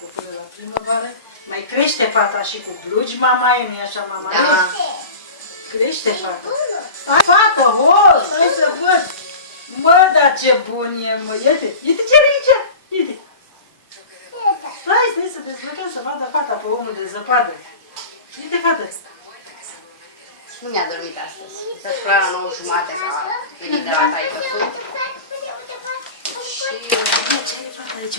Până la primăvară. Mai crește fata și cu blugi, mamaie, nu-i așa, mamaie? Da. Crește fata. Hai, fată, hos, hai să văd. Mă, dar ce bun e, mă. Iete, iete ce are aici. Iete. Stai să dezvoltăm să vadă fata pe omul de zăpadă. Iete, fată. Nu mi-a dormit astăzi. S-a sculat la 9:30 că a venit de la taică tu. Și... Ce are fata aici?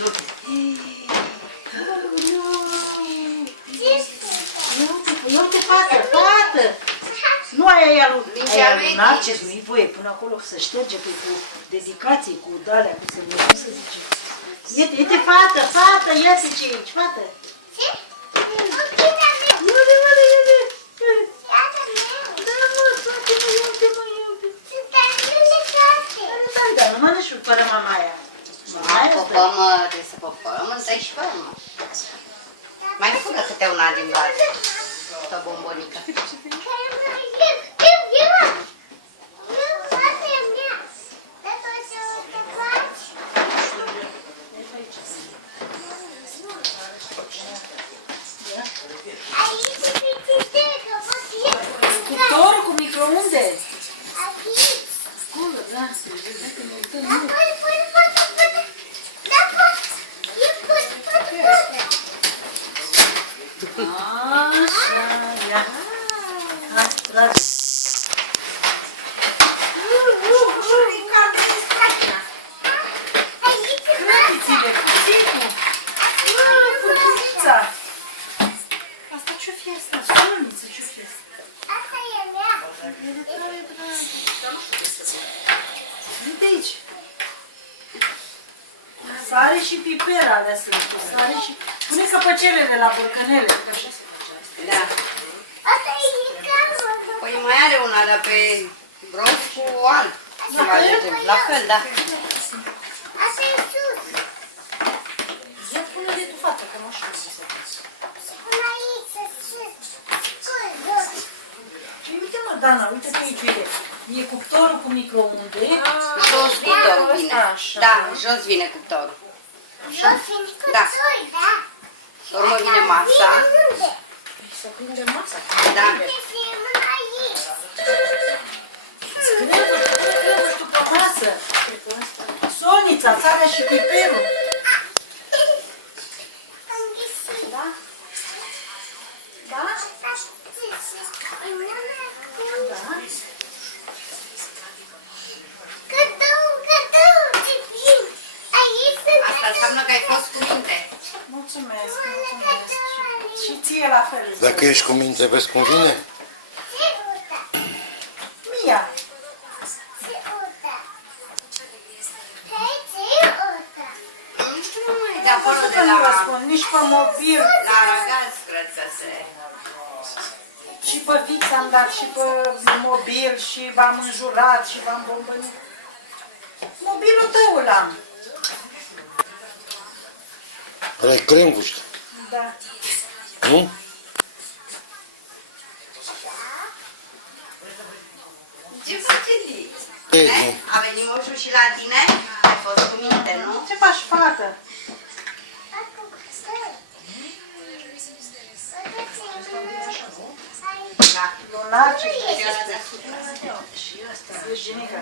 Ia uite, fată, fată! Nu aia lui Narcis, nu-i voie, până acolo să șterge pe cu dedicații, cu dalea, cu să cum să zice. Iete, fată, iată ce e aici, fată! Iute! Da, mă, toate, mă, iute! Da, nu mănânci fără mamaia. Păpăm, trebuie să păpăm, întâi și fără, mă. Mai fură câte una din bază. Asta bombonică. Cuptorul cu microunde. Acolo, da. Așa, ia. Hai, trage. Crăpițile, cuțicul. Furculița. Asta ce-o fi asta? Solniță, ce-o fi asta? Uite aici. Sare și piper alea sunt cu sare și... Pune căpăcelele la borcanele. Da. Păi mai are una, dar pe bronz cu alb. La fel, da. Asta e sus. Ia pune-le tu, fată, că nu știu ce să faci. Până aici, sus. Uite, mă, Dana, uite pe aici, uite. E cuptorul cu microunde. Jos cuptorul vine. Da, jos vine cuptorul. Jos vine Da. cuptorul, da. Pe urmă vine masa. Să prinde masa. Da. Trebuie tu pe masă. Solnița, sarea și piperul. Da? Da? Da? Asta înseamnă că ai fost cu minte. Mulțumesc, mulțumesc. Și ție la fel. Dacă ești cu minte, vezi cum vine? Mia. Nu știu, măi, de acolo Nu de că nu vă la... spun, nici pe mobil. La Aragaz, cred că se... Și pe Vix am dat, și pe mobil, și v-am înjurat, și v-am bombănit. Mobilul tău l-am. Ăla-i cremvuști, Da. nu? Ce face Liz? E, A venit moșul și la tine? Ai fost cu minte, nu? Ce faci, fată? Da. Lunar, ce Și ăla deasupra. și ăsta, Virginica.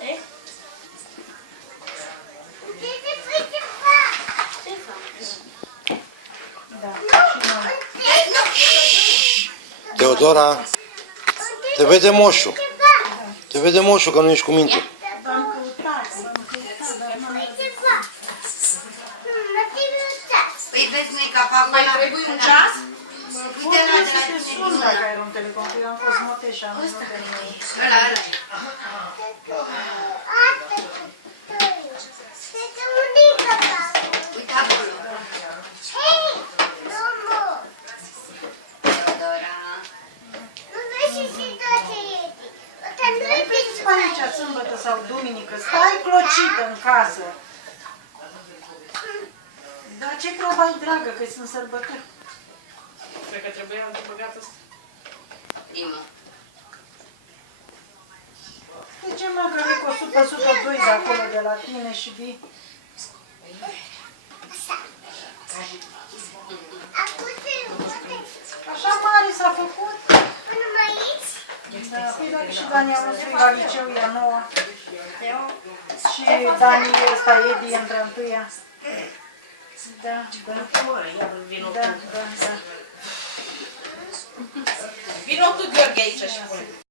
Eh? Da, și noi. Teodora, te vede moșul. Te vede moșul că nu ești cu minte. V-am căutat, dar nu. Păi vezi, nu-i capacul Mai ăla. trebuie un ceas? Uite ăla de Să la te tine sun din dacă mână. ai un telecom, că eu am fost moteș și am nu Ăla. Uite acolo. Teodora. aici sâmbătă sau duminică, stai clocită în casă. Dar ce probai, dragă, că sunt sărbători. Cred că trebuia de băgat ăsta. Prima. De ce mă, că e cu 100, 102 de acolo de la tine și vii? s-a făcut. Până aici. Da, păi dacă și Dani a nostru e la liceu, ea nouă. Și Dani ăsta, Edi, între întâia. Da, da. Vino Da, tu. da, da. Vino tu, Gheorghe, aici și pune.